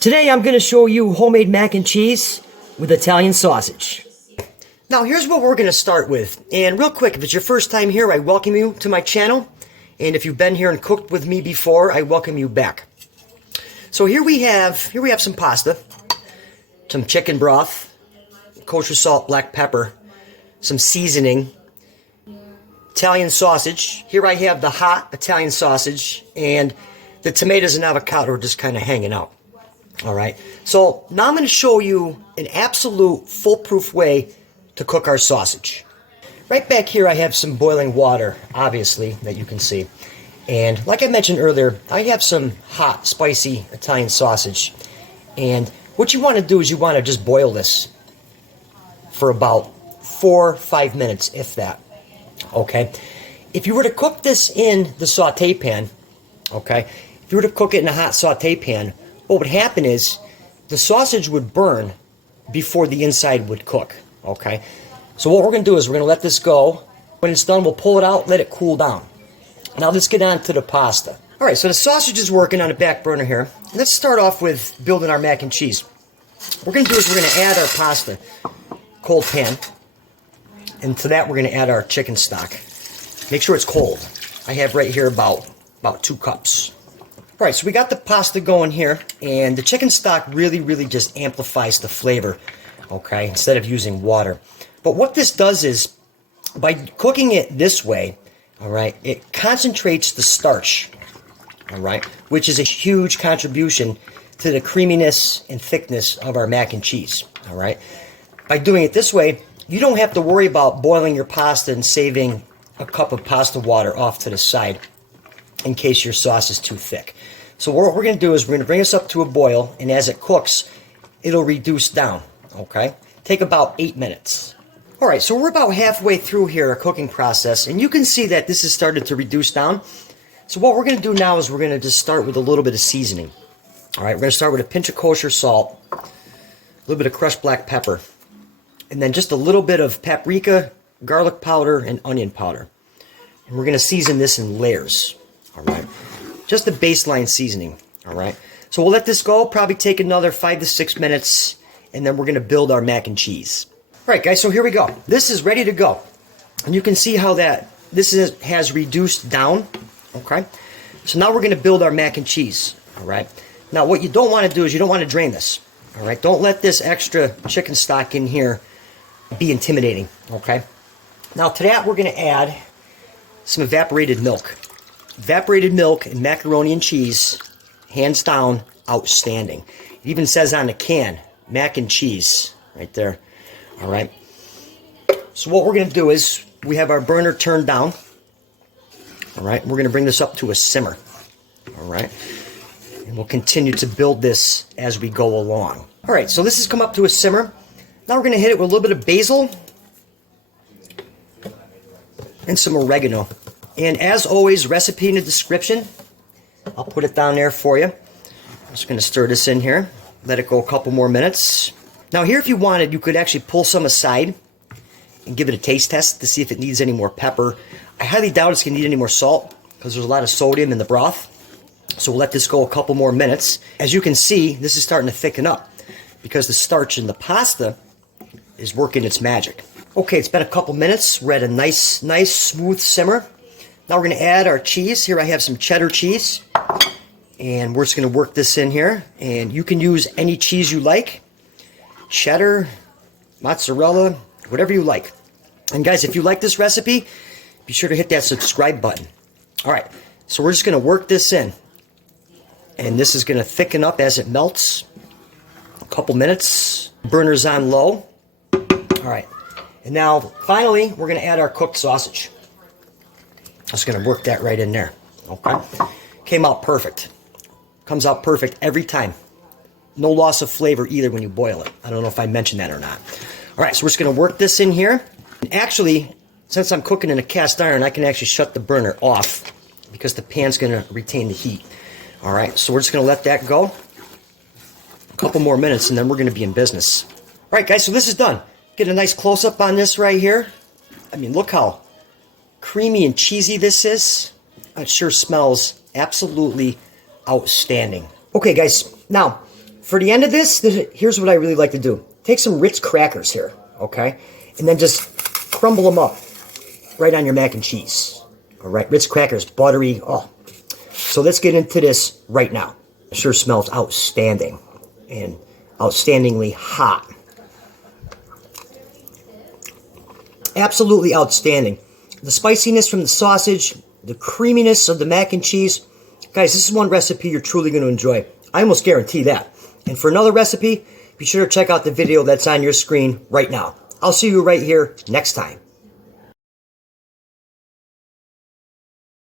Today I'm going to show you homemade mac and cheese with Italian sausage. Now here's what we're going to start with. And real quick, if it's your first time here, I welcome you to my channel. And if you've been here and cooked with me before, I welcome you back. So here we have some pasta, some chicken broth, kosher salt, black pepper, some seasoning, Italian sausage. Here I have the hot Italian sausage, and the tomatoes and avocado are just kind of hanging out. All right, so now I'm going to show you an absolute foolproof way to cook our sausage. Right back here I have some boiling water, obviously, that you can see. And like I mentioned earlier, I have some hot, spicy Italian sausage. And what you want to do is you want to just boil this for about 4 or 5 minutes, if that. Okay, if you were to cook this in the saute pan, okay, if you were to cook it in a hot saute pan, what would happen is the sausage would burn before the inside would cook, okay? So what we're going to do is we're going to let this go. When it's done, we'll pull it out, let it cool down. Now let's get on to the pasta. All right, so the sausage is working on the back burner here. Let's start off with building our mac and cheese. What we're going to do is we're going to add our pasta, cold pan. And to that, we're going to add our chicken stock. Make sure it's cold. I have right here about 2 cups. All right, so we got the pasta going here, and the chicken stock really just amplifies the flavor, okay, instead of using water. But what this does is, by cooking it this way, all right, it concentrates the starch, all right, which is a huge contribution to the creaminess and thickness of our mac and cheese, all right. By doing it this way, you don't have to worry about boiling your pasta and saving a cup of pasta water off to the side in case your sauce is too thick. So what we're going to do is we're going to bring this up to a boil, and as it cooks, it'll reduce down, okay? Take about 8 minutes. All right, so we're about halfway through here, our cooking process, and you can see that this has started to reduce down. So what we're going to do now is we're going to just start with a little bit of seasoning. All right, we're going to start with a pinch of kosher salt, a little bit of crushed black pepper, and then just a little bit of paprika, garlic powder, and onion powder. And we're going to season this in layers, all right? Just the baseline seasoning, all right? So we'll let this go, probably take another 5 to 6 minutes, and then we're going to build our mac and cheese. All right, guys, so here we go. This is ready to go. And you can see how has reduced down, okay? So now we're going to build our mac and cheese, all right? Now, what you don't want to do is you don't want to drain this, all right? Don't let this extra chicken stock in here be intimidating, okay? Now, to that, we're going to add some evaporated milk. Evaporated milk and macaroni and cheese, hands down, outstanding. It even says on the can, mac and cheese, right there. All right. So what we're going to do is we have our burner turned down. All right. We're going to bring this up to a simmer. All right. And we'll continue to build this as we go along. All right. So this has come up to a simmer. Now we're going to hit it with a little bit of basil and some oregano. And as always, recipe in the description. I'll put it down there for you. I'm just going to stir this in here. Let it go a couple more minutes. Now here, if you wanted, you could actually pull some aside and give it a taste test to see if it needs any more pepper. I highly doubt it's going to need any more salt because there's a lot of sodium in the broth. So we'll let this go a couple more minutes. As you can see, this is starting to thicken up because the starch in the pasta is working its magic. Okay, it's been a couple minutes. We're at a nice smooth simmer. Now we're going to add our cheese. Here I have some cheddar cheese. And we're just going to work this in here. And you can use any cheese you like. Cheddar, mozzarella, whatever you like. And guys, if you like this recipe, be sure to hit that subscribe button. All right, so we're just going to work this in. And this is going to thicken up as it melts. A couple minutes. Burner's on low. All right. And now, finally, we're going to add our cooked sausage. Just going to work that right in there, okay? Came out perfect. Comes out perfect every time. No loss of flavor either when you boil it. I don't know if I mentioned that or not. All right, so we're just going to work this in here. And actually, since I'm cooking in a cast iron, I can actually shut the burner off because the pan's going to retain the heat. All right, so we're just going to let that go. A couple more minutes, and then we're going to be in business. All right, guys, so this is done. Get a nice close-up on this right here. I mean, look how creamy and cheesy this is. It sure smells absolutely outstanding. Okay, guys, now For the end of this, here's what I really like to do. Take some Ritz crackers here, okay? And then just crumble them up right on your mac and cheese. All right, Ritz crackers, buttery. Oh, so let's get into this right now. It sure smells outstanding and outstandingly hot. Absolutely outstanding. The spiciness from the sausage, the creaminess of the mac and cheese. Guys, this is one recipe you're truly going to enjoy. I almost guarantee that. And for another recipe, be sure to check out the video that's on your screen right now. I'll see you right here next time.